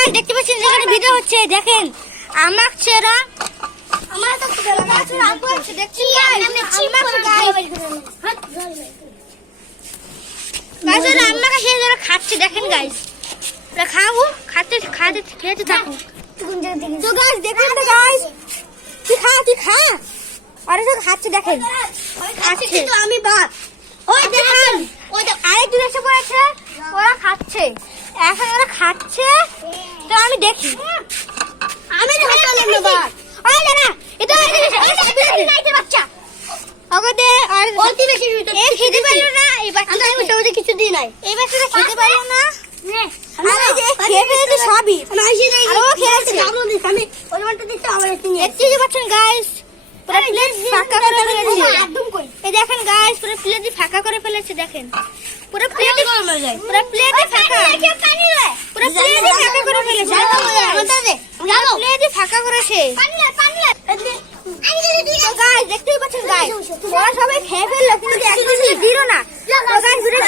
guys দেখতে পাচ্ছেন যেখানে ভিডিও হচ্ছে দেখেন আমাকে এরা আমার তো গাছের আম পড়ছে দেখছি গাইস এরা আমাকে সেই যারা খাচ্ছে দেখেন গাইস এরা খাবো খেতে থাকুক তো গাইস দেখেন তো গাইস তুই খা আরে তো খাচ্ছে দেখেন খাচ্ছে কিন্তু আমি বাদ ওই দেখেন ওই আরেক দূরে এসে পড়েছে ওরা খাচ্ছে এখন ওরা খাচ্ছে তো আমি দেখি আমি দেখলাম না বাদ ওই না এটা নাইতে বাচ্চা ওকে দে আর অতি বেশি এই খেতে পারলো না এই বাচ্চাটা আমি তো কিছু দিই নাই এই বাচ্চাটা খেতে পারলো না আরে যে খেয়ে ফেলেছে সবই মাসি নাই আর ও খেয়েছে আমি ওই মানটা দিতে আবার একটু যে বাচ্চা গাইস পুরো প্লেট ফাঁকা করে ফেলেছে একদম কই এই দেখেন গাইস পুরো প্লেট ফাঁকা করে ফেলেছে দেখেন পুরো প্লেটে গরম হয়ে যায় পুরো প্লেটে ফাঁকা পানি রে পুরো প্লেটে ফাঁকা করে ফেলেছে আমাদের দে প্লেটে ফাঁকা করেছে পানি তো গাইস দেখতেই পাচ্ছেন গাইস ওরা সবাই খেয়ে ফেললো কিন্তু একটু দিল না তো গাইস ভিডিও